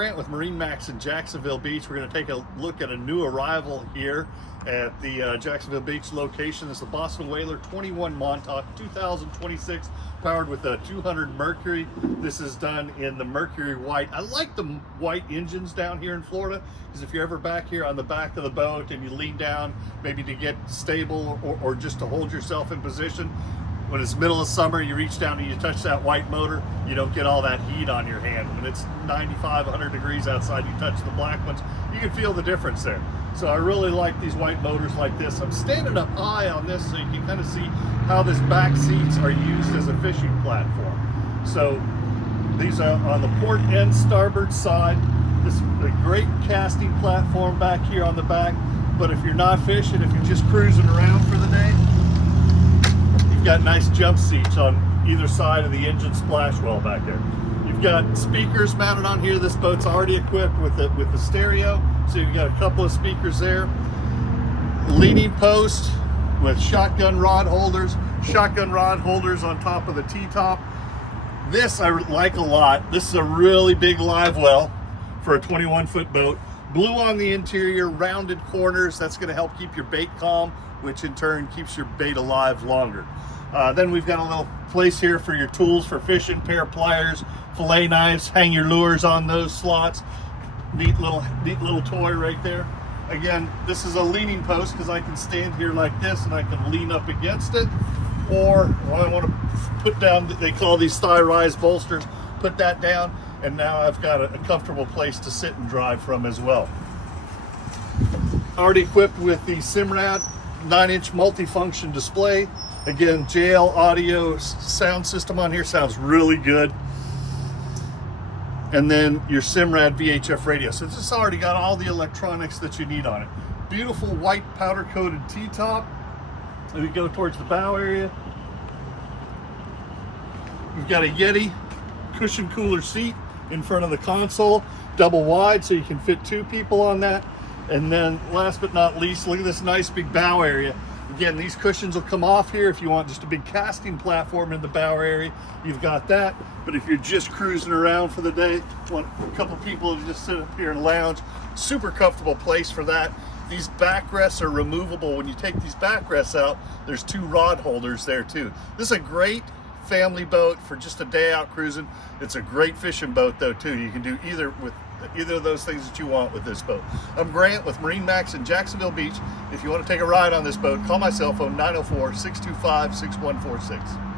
Grant with MarineMax in Jacksonville Beach. We're going to take a look at a new arrival here at the Jacksonville Beach location. This is the Boston Whaler 21 Montauk 2026, powered with a 200 Mercury. This is done in the Mercury white. I like the white engines down here in Florida, because if you're ever back here on the back of the boat and you lean down, maybe to get stable or just to hold yourself in position, when it's middle of summer, you reach down and you touch that white motor, you don't get all that heat on your hand. When it's 95, 100 degrees outside, you touch the black ones, you can feel the difference there. So I really like these white motors like this. I'm standing up high on this so you can kind of see how these back seats are used as a fishing platform. So these are on the port and starboard side. This is a great casting platform back here on the back. But if you're not fishing, if you're just cruising around for the day, you've got nice jump seats on either side of the engine splash well back there. You've got speakers mounted on here. This boat's already equipped with the stereo, so you've got a couple of speakers there. Leaning post with shotgun rod holders on top of the T-top. This I like a lot. This is a really big live well for a 21-foot boat. Blue on the interior, rounded corners. That's going to help keep your bait calm, which in turn keeps your bait alive longer. Then we've got a little place here for your tools for fishing, pair of pliers, fillet knives, hang your lures on those slots. Neat little toy right there. Again, this is a leaning post because I can stand here like this and I can lean up against it. Or I want to put down, they call these thigh rise bolsters, put that down, and now I've got a comfortable place to sit and drive from as well. Already equipped with the Simrad 9-inch multifunction display. Again, JL audio sound system on here, sounds really good. And then your Simrad VHF radio. So this has already got all the electronics that you need on it. Beautiful white powder coated T-top. We go towards the bow area. You've got a Yeti cushion cooler seat in front of the console, double wide, so you can fit 2 people on that. And then last but not least, look at this nice big bow area. Again, these cushions will come off here if you want just a big casting platform in the bow area. You've got that. But if you're just cruising around for the day, want a couple people to just sit up here and lounge, super comfortable place for that. These backrests are removable. When you take these backrests out, there's 2 rod holders there too. This is a great family boat for just a day out cruising. It's a great fishing boat though too. You can do either of those things that you want with this boat. I'm Grant with MarineMax in Jacksonville Beach. If you want to take a ride on this boat, call my cell phone 904-625-6146.